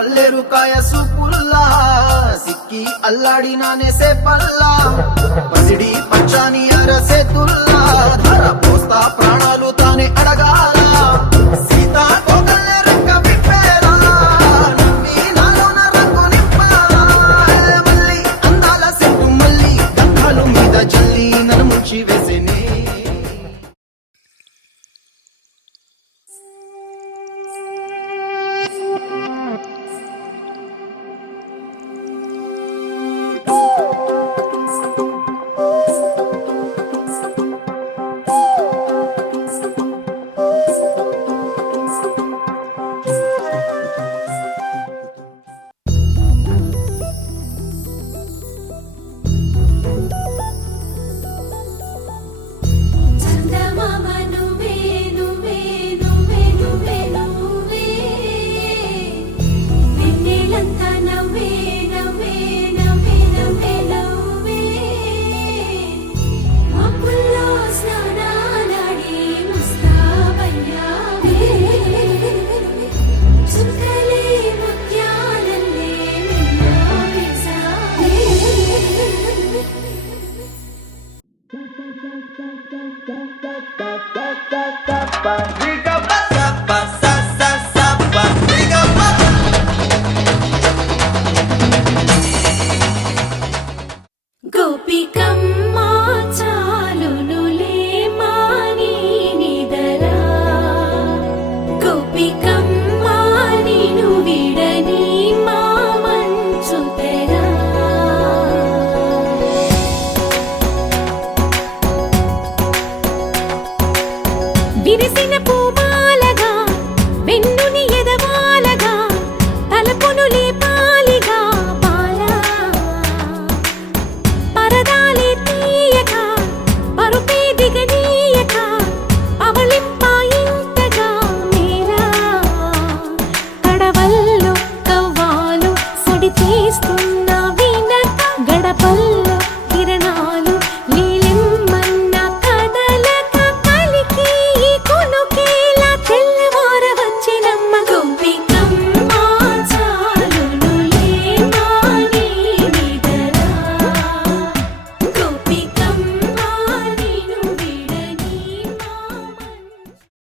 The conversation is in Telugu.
కొల్లేరు కాయ సూపుల్లా సిక్కి అల్లాడి నానేసే పల్లా పసిడి పచ్చాని అరసే తుల్లా ధర పోస్తా ప్రాణాలు తానే అడగాల సీతా కోకల్లే రెక్క విప్పేలా నవ్వి నాలోన రంగు నింపాలా మళ్ళీ అందాల సెట్టు మళ్ళీ గంధాలు మీద జల్లి నన్ను ముంచి వేసేనే Bye.